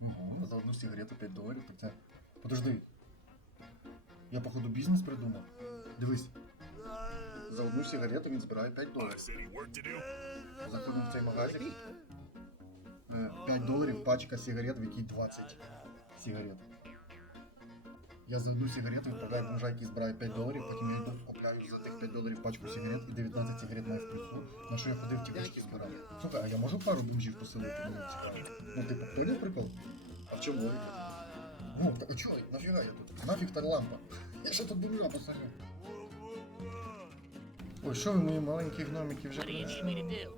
Ну, за одну сигарету 5 доларів, так це. Подожди. Я, походу, бізнес придумав. Дивись. За одну сигарету він збирає 5 доларів. Заходимо в цей магазик. Е, 5 доларів пачка сигарет, в якій 20 сигарет. Я за одну сигарету відправляю бомжа, який збирає 5 доларів, потім я йду купляю за тих 5 доларів пачку сигарет і 19 сигарет маю в плюсу, на що я ходив тікачки збирав. Слухай, а я можу пару бомжів поселити, мені цікаво. Ну, типу, поняв прикол? А в чому логіка? Ну, так, а чого, нафіга я тут? Нафіг та лампа? Я ще тут бомжа посадив. Ой, що ви мої маленькі гномики вже принесли?